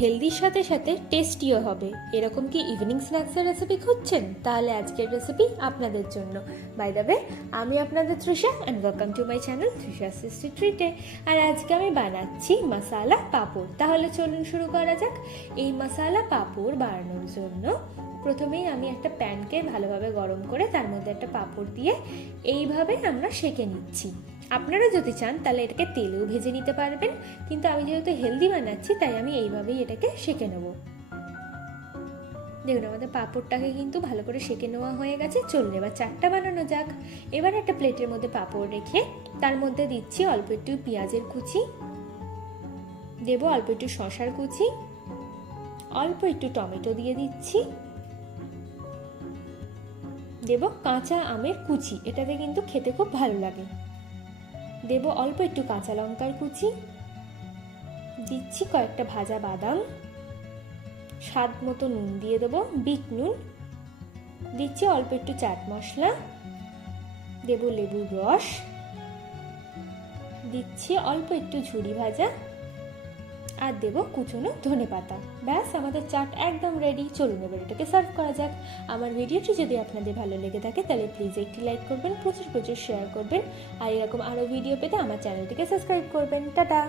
হেলদির সাথে সাথে টেস্টিও হবে। এরকম কি ইভিনিং স্ন্যাক্সের রেসিপি খুঁজছেন? তাহলে আজকের রেসিপি আপনাদের জন্য। বাই দ্য ওয়ে, আমি আপনাদের Trisha and welcome to my channel Trisha tasty ট্রিটে। আর আজকে আমি বানাচ্ছি মশালা পাঁপড়। তাহলে চলুন শুরু করা যাক। এই মশালা পাঁপড় বানানোর জন্য প্রথমেই আমি একটা প্যানকে ভালোভাবে গরম করে তার মধ্যে একটা পাঁপড় দিয়ে এইভাবে আমরা সেঁকে নিচ্ছি। আপনারা যদি চান তাহলে এটাকে তেলেও ভেজে নিতে পারবেন, কিন্তু আমি যেহেতু হেলদি বানাচ্ছি তাই আমি এইভাবেই এটাকে সেঁকে নেব। দেখুন, আমাদের পাঁপড়টাকে কিন্তু ভালো করে সেঁকে নেওয়া হয়ে গেছে। চলুন এবার চারটা বানানো যাক। এবার একটা প্লেটের মধ্যে পাঁপড় রেখে তার মধ্যে দিচ্ছি অল্প একটু পেঁয়াজের কুচি, দেব অল্প একটু শসার কুচি, অল্প একটু টমেটো দিয়ে দিচ্ছি, দেব কাঁচা আমের কুচি, এটাতে কিন্তু খেতে খুব ভালো লাগে, দেব অল্প একটু কাঁচা লঙ্কার কুচি, দিচ্ছি কয়েকটা ভাজা বাদাম, স্বাদ মতো নুন দিয়ে দেবো, বিট নুন, দিচ্ছি অল্প একটু চাট মশলা, দেব লেবুর রস, দিচ্ছি অল্প একটু ঝুরি ভাজা, আর দেব কুচনো ধনেপাতা। ব্যাস, আমাদের চাট একদম রেডি। চলুন এবার এটাকে সার্ভ করা যাক। আমার ভিডিওটি যদি আপনাদের ভালো লেগে থাকে তাহলে প্লিজ একটি লাইক করবেন, প্রচুর শেয়ার করবেন, আর এরকম আরও ভিডিও পেতে আমার চ্যানেলটিকে সাবস্ক্রাইব করবেন। টাটা।